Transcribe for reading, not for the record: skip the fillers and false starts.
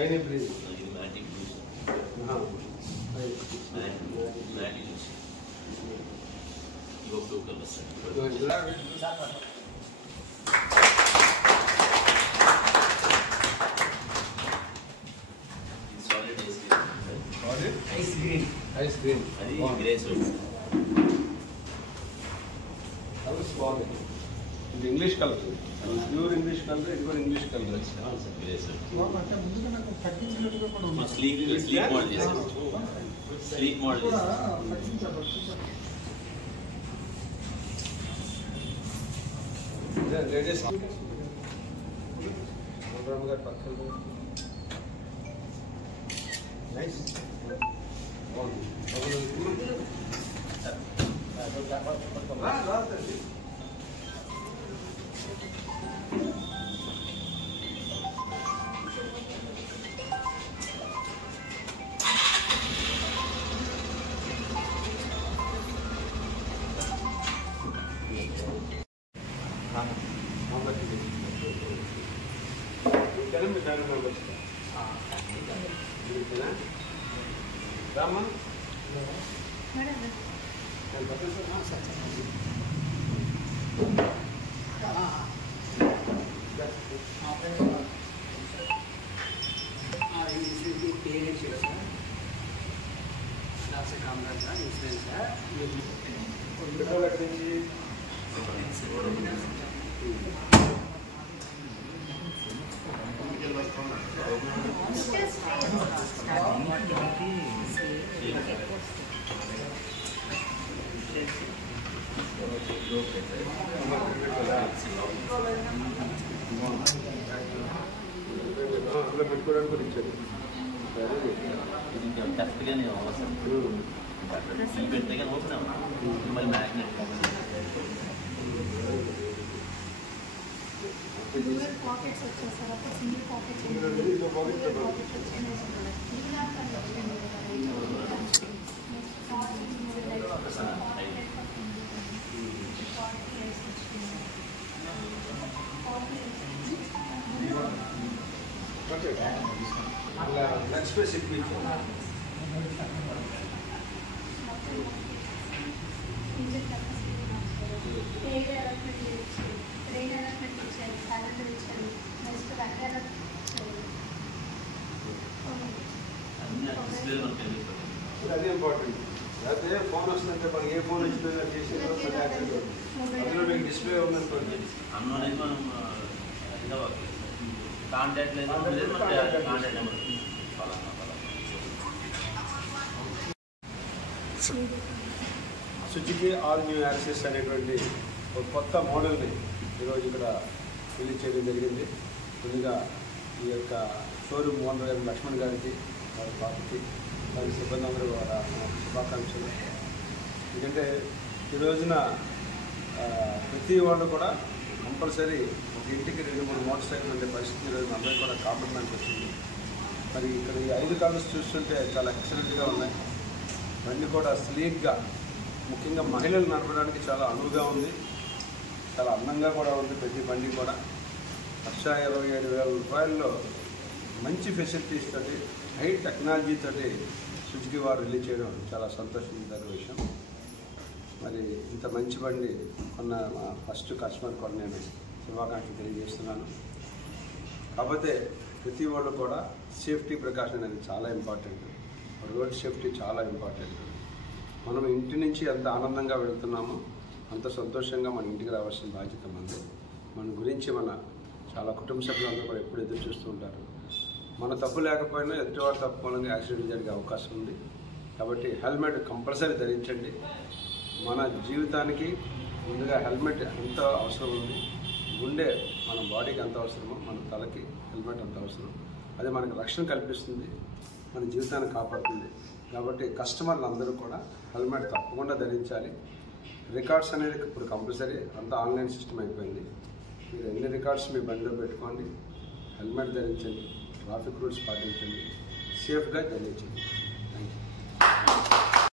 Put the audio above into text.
shiny breeze. Matic juice. Matic juice. You have two colors. Solid ice cream. Solid Ice cream. ice cream. Grace. Colors బాగుంది. ఇది English colour. Pure English colour, ఇది కూడా English colour. Grace. అంటే ముందుగా నాకు తగ్గించినట్టుగా కూడా ఉంది. Sleek model చేశారు. Sleek model కూడా చేశారు. తగ్గించారు. లేడీస్ గారు పక్కన నైస్ బాగుంది. రామా పెట్రోల్ ఎక్కడి నుంచి అందులో పెట్టుకోవడానికి కూడా ఇచ్చారు. కరెక్ట్గానే అవసరం పెడితే కానీ ఓపెన్ అవ్వాలి మళ్ళీ మ్యాగ్నెట్ పాకెట్స్ వచ్చేసారు ఒక సింగిల్ పాకెట్స్ నెక్స్ట్ స్పేస్ ఎక్కువ అది ఇంపార్టెంట్. లేకపోతే ఫోన్ వస్తుందంటే మనం ఏ ఫోన్ వచ్చిందో చేసేదో అందులో మీకు డిస్ప్లే ఉందనుకోండి. అన్నోనైతే మనం కాంటాక్ట్ లేదు contact number Suzuki all new axes అనేటువంటి ఒక కొత్త మోడల్ని ఈరోజు ఇక్కడ రిలీజ్ చేయడం జరిగింది. ముందుగా ఈ యొక్క షోరూమ్ ఓనర్ గారు లక్ష్మణ్ గారికి, వారి పాపకి, వారి సిబ్బంది అందరూ వారి శుభాకాంక్షలు. ఎందుకంటే ఈ రోజున ప్రతి వాళ్ళు కూడా కంపల్సరీ ఒక ఇంటికి 2-3 మోటార్ సైకిల్ ఉండే పరిస్థితి ఈరోజు అందరికీ కూడా కామన్ మ్యాన్కి వచ్చింది. మరి ఇక్కడ ఈ 5 కార్స్ చూస్తుంటే చాలా ఎక్సలెంట్గా ఉన్నాయి. బండి కూడా స్లీక్గా, ముఖ్యంగా మహిళలు నడపడానికి చాలా అనువుగా ఉంది, చాలా అందంగా కూడా ఉంది. ప్రతి బండి కూడా 1,27,000 రూపాయల్లో మంచి ఫెసిలిటీస్ తోటి, హై టెక్నాలజీ తోటి సుజుకి వారు రిలీజ్ చేయడం చాలా సంతోషించిన విషయం. మరి ఇంత మంచి బండి కొన్న ఫస్ట్ కస్టమర్ కూడా నేను శుభాకాంక్షలు తెలియజేస్తున్నాను. కాకపోతే ప్రతి వాళ్ళు కూడా సేఫ్టీ ప్రికాషన్ అనేది చాలా ఇంపార్టెంట్. రోడ్ సేఫ్టీ చాలా ఇంపార్టెంట్. మనం ఇంటి నుంచి ఎంత ఆనందంగా వెళ్తున్నామో అంత సంతోషంగా మన ఇంటికి రావాల్సిన బాధ్యత మనది. మన గురించి మన చాలా కుటుంబ సభ్యులందరూ కూడా ఎప్పుడు ఎదురు చూస్తూ ఉంటారు. మన తప్పు లేకపోయినా ఎదుటివాడు తప్పు మూలంగా యాక్సిడెంట్ జరిగే అవకాశం ఉంది. కాబట్టి హెల్మెట్ కంపల్సరీ ధరించండి. మన జీవితానికి ముందుగా హెల్మెట్ ఎంత అవసరం ఉంది, గుండె మన బాడీకి ఎంత అవసరమో మన తలకి హెల్మెట్ అంత అవసరం. అది మనకు రక్షణ కల్పిస్తుంది, మన జీవితాన్ని కాపాడుతుంది. కాబట్టి కస్టమర్లు అందరూ కూడా హెల్మెట్ తప్పకుండా ధరించాలి. రికార్డ్స్ అనేది ఇప్పుడు కంపల్సరీ అంతా ఆన్లైన్ సిస్టమ్ అయిపోయింది. మీరు ఎన్ని రికార్డ్స్ మీ బండిలో పెట్టుకోండి, హెల్మెట్ ధరించండి, ట్రాఫిక్ రూల్స్ పాటించండి, సేఫ్గా ధరించండి.